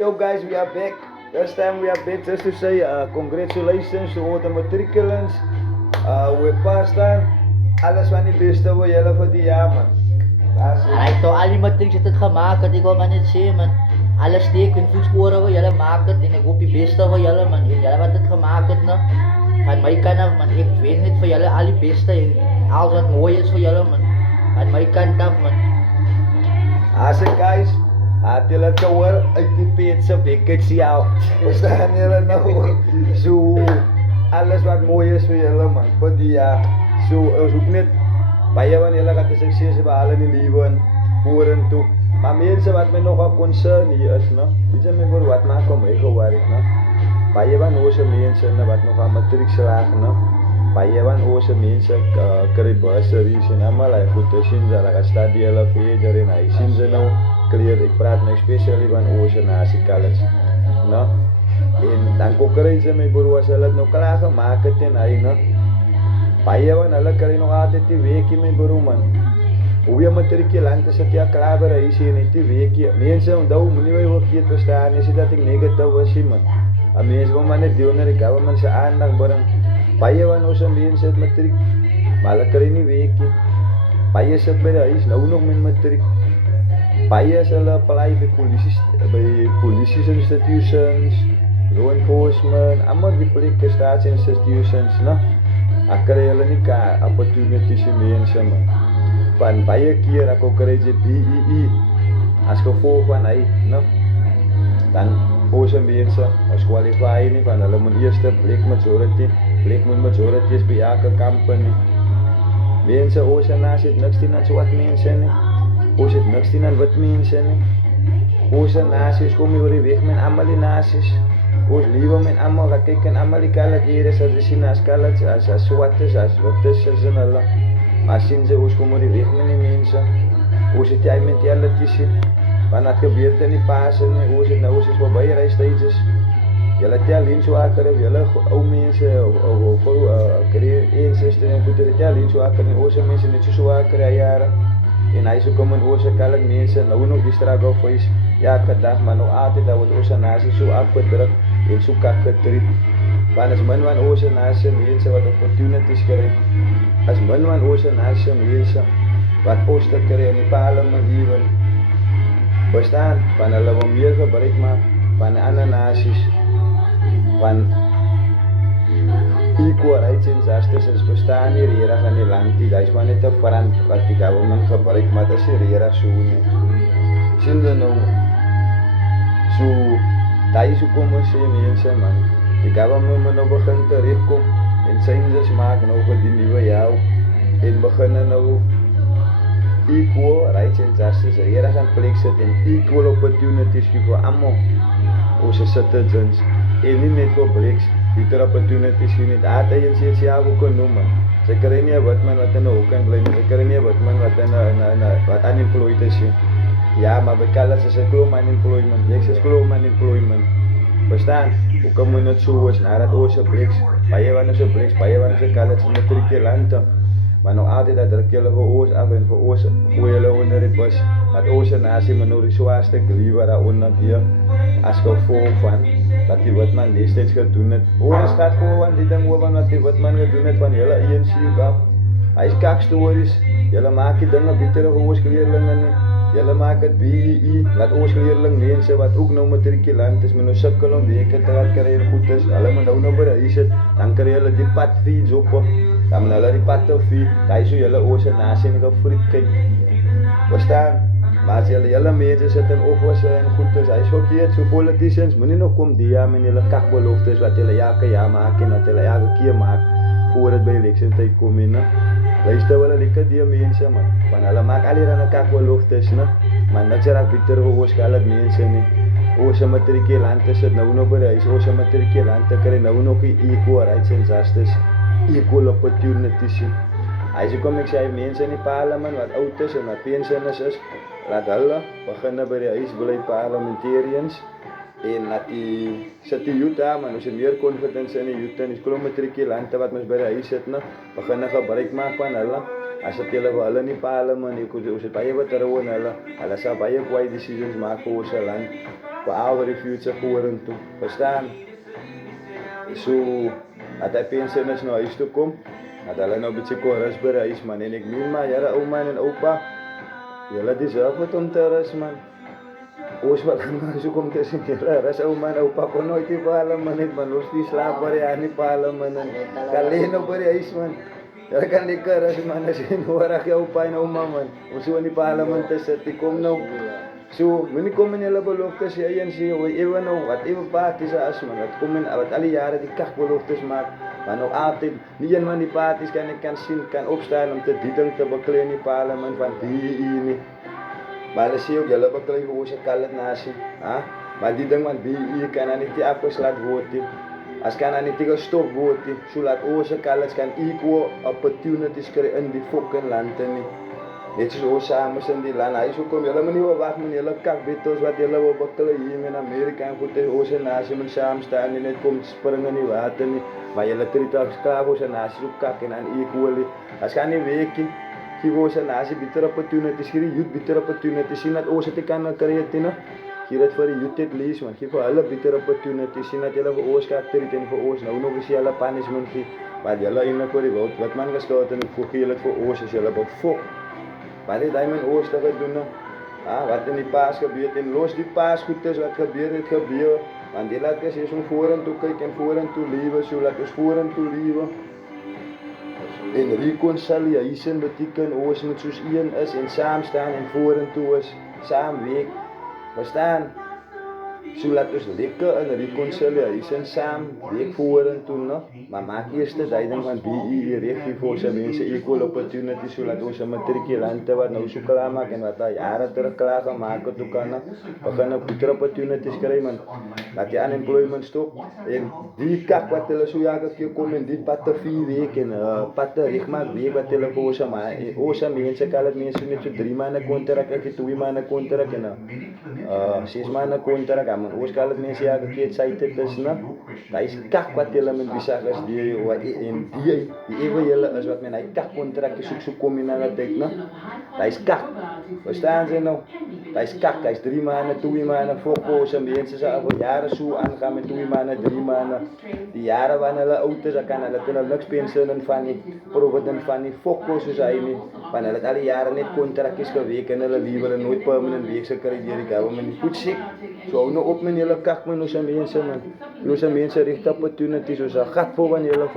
Yo guys, we are back. This time we are back just to say congratulations to all the matriculants. We passed on. Alles van die beste voor jullie voor die jaar man. Alright, to alle matriek zit het gemaakt, ik wil maar net zeggen man. Alle steken en voetsporen voor jullie maken en ik hoop je beste voor jullie man. En jullie wat het gemaakt het nou. Van mij kant af man, ik weet niet voor jullie alle beste en alles wat mooi is voor jullie man. Van mijn kant af man. Asik guys, had jullie het gehoord uit die pizza bekertje jou. We staan hier nou. Zo, alles wat mooi is voor jullie man. Voor die jaar. Zo, ons ook niet. Baie van jullie gaat de succes behalen in leven, vorentoe. Maar mensen wat mij nogal concern hier is, no? Weet je me wat maakt om mij gewerkt, no? Baie van onze mensen wat nog aan matriek slagen, no? Baie van onze mensen krijgen bursaries en allemaal goed te zien. Ze gaan studeren verder en hij zien ze nou clear. Ik praat nu speciaal van onze nazi college, no? En dan krijgen ze mij broer, als ze het nou klaar gemaakt en hij, no? Baie van hulle kry nog altyd die weekie my broer man. Hoe jy matrikulante sit jy klaar by huis hier net die weekie. Mense onthou moenie my verkeerd verstaan nie, dat ek negatief was nie man. Mense wil maar net deel na die government se aandag bring. Baie van ons mense het matriek, maar hulle kry nie weekie. Baie sit by die huis nou nog met matriek. Baie is hulle apply by police institutions, law enforcement, allemaal die plekke staatsinstitutions, no? Ek kry hulle nie opportunities in mense man. Van baie keer ek ook kry die BEE as gevolg van hy, no? Dan onze mense as qualify nie, van hulle moet eerste black majority is by elke company. Mense, ons naas het niks teen aan swart mense nie. Ons het niks teen aan wit mense nie. Ons nasies kom hier oor die weg met allemaal die nasies. Ons liewe met allemaal gaan kyk en allemaal die kalletjeres as die sien as kallets, as swart is, as wit is en hulle. Maar sien ze, ons kom oor die weg met die mense. Ons het jy met julle tisie. Want dat gebeurt in die paase nie. Ons het nou, ons is voorbij reistijdjes. Julle tel in so akker, julle ou mense, of career 1, 16 en goed, tel in so akker, en ons mense net so akker jare. En hy so kom in ons kallet mense, nou nog die struggle face. Ja, dag, maar nog altijd dat wordt onze nasie zo afgedrukt en zo kak getreed. Want als men van onze nasie mensen wat opportunities krijgen, als men van onze nasie mensen wat posten krijgen in die parlement hier, bestaan van hulle wil meer gebruik maken van de andere naties, van equal rights and justice is bestaan hier redig in die land, dat is maar net te verand wat die government gebruik, maar dat is hier redig zo nie. Sien jy nou, so, dat is hoekom ons sê mense man, die government moet nou begin terechtkom en changes maak nou vir die nieuwe jaar en begin nou equal rights and justice redig aan plek sit en equal opportunities vir allemaal onze citizens en nie net vir blacks, beter opportunities vir net altijd en sê ja ook kan noem man. Sy kry nie wat man wat in die hoek kan bly nie, sy kry nie wat man wat unemployed is nie. Ja, maar bij Callas is het gewoon unemployment, niks is gewoon unemployment. Verstaan? Hoe kan we niet zo is nadat onze bliks, baie van onze bliks, baie van onze Callas in de matriculante. Maar nog altijd dat druk jullie voor ons af en voor ons, hoe jullie onder het bus. Dat onze nasie maar nog die zwaarste glieven daaronder hier, als gevolg van, dat die wat man destijds gedoen het. Ons gaat voor van die ding over wat die wat man gedoen het van jullie INC op. Hij is kakstories, jullie maken dingen beter voor ons leerlingen niet. Julle maak het BEE, laat ons leerling mense wat ook nou matrikulant is, met nou sukkel om weke te wat kry en goed is, hulle moet nou by die huis sit, dan kry hulle die padfiets op, dan moet hulle die padfiets, daar is so julle oorse nasie en gefriet kyk. Verstaan? Maar as julle mense sit in office en goed is, hy is verkeerd, so politicians, moet nie nog kom die jaar met julle kakbeloftes wat julle elke jaar maak en wat julle elke keer maak, voor het by election tyd kom en, luister wel lekker die mense man, want hulle maak alweer aan 'n kakbeloftes, no? Maar niks raak beter vir ons al die mense nie. Ons matrikulante sit nou by die huis, ons matrikulante kry nou nog die equal rights and justice, equal opportunities. As jy kom ek sê mense in die parlement wat oud is en wat pensionis is, laat hulle begin by die huis bly parliamentarians. En laat die sit die youth daar, maar ons het meer confidence in die youth en die skoolmatrikulante wat ons by die huis sit, begin gebruik maak van hulle. As dit julle vir hulle nie parlement, ons het baie wat rou in hulle sal baie kwaai decisions maak vir ons land. for our future vorentoe. Verstaan? So, at hy pensioen is na huis toe kom, dat hulle nou 'n bietjie kon rus by die huis man. En ek meen maar, jare ouma en oupa, julle deserve het om te rus man. Ons wat gaan so kom te sien, julle rus ouma en oupa kon nooit die paal man net man, ons die slaap by die aan die paal man en alleen op by die huis man. Julle kan lekker rus man, as jy nodig jou oupa en ouma man. Ons so in die parlement te sit, die kom nou. So, moenie kom in julle beloftes jy en sê, hoe ewe nou, wat ewe parties as man, wat kom in, wat al die jare die kakbeloftes maak, maar nog altyd, nie een van die parties kan ek kan sien, kan opstaan om te die ding te beklei in die parlement van die nie. Maar hulle sê ook, julle beklei vir ons 'n colored nasie, ha? Maar die ding van BE kan dan nie afgeslaat word nie. As kan dan nie gestop word nie, so laat ons coloreds kan equal opportunities kry in die fucking lande nie. Net soos ons saam is in die land, hy so kom, julle moet nie wag met julle kakbetos wat julle wil beklei hier in Amerika en goed, ons nasie moet saam staan en net kom spring in die water nie, maar julle treat as klaar ons nasie op kak en aan equally. As kan nie weekie, gee ons nasie beter opportunities, gee die youth beter opportunities, sien dat ons dit kan create nie. Gee dit vir die youth at least, man, gee vir hulle beter opportunities, sien dat julle vir ons kan treat en vir ons nou nog is julle punishment gee, maar julle eintlik vir die wêreld, wat man gestaat en ek gee julle vir ons as julle befok. Wat het hy met ons te doen nou? Wat in die paas gebeur en los die paas goedes wat gebeur het gebeur. Want die laat is om vorentoe kyk en vorentoe lewe, so laat ons vorentoe lewe. En reconciliation beteken ons moet soos een is en saam staan en vorentoe is, saam werk. Verstaan? So laat ons lekker in reconciliation saam werk vorentoe nog, maar maak eers die duiding van BE reg vir ons mense equal opportunities, so laat ons matrikulante wat nou so klaar maak en wat al jare terug klaar gemaak het, ook kan begin op beter opportunities kry man. Laat die unemployment stop en die kak wat hulle so jare keer kom en die patte 4 weke en patte regmaak week wat hulle vir ons maar ons mense kan dit mense net so 3 maande kontrak, ek het 2 maande kontrak en 6 maande kontrak. Maar ons kan dit mense jare keer sy dit is nou. Daar is kak wat hulle met besig is die en die ewe julle is wat men hy kak kontrak so kom in na tyd nou. Daar is kak. Verstaan jy nou? Daar is kak, daar is 3 maande, 2 maande fokos en mense se al jare so aangaan met 2 maande, 3 maande. Die jare wanneer hulle oud is, dan kan hulle niks pensioen en van die provident van die fokos soos hy nie. Want hulle het al die jare net kontrakkies gewerk en hulle lewe hulle nooit permanent werk gekry deur die government. Goed siek. So hou nou op met julle kak met ons mense man. Ons mense regte opportunities, ons gat voor van julle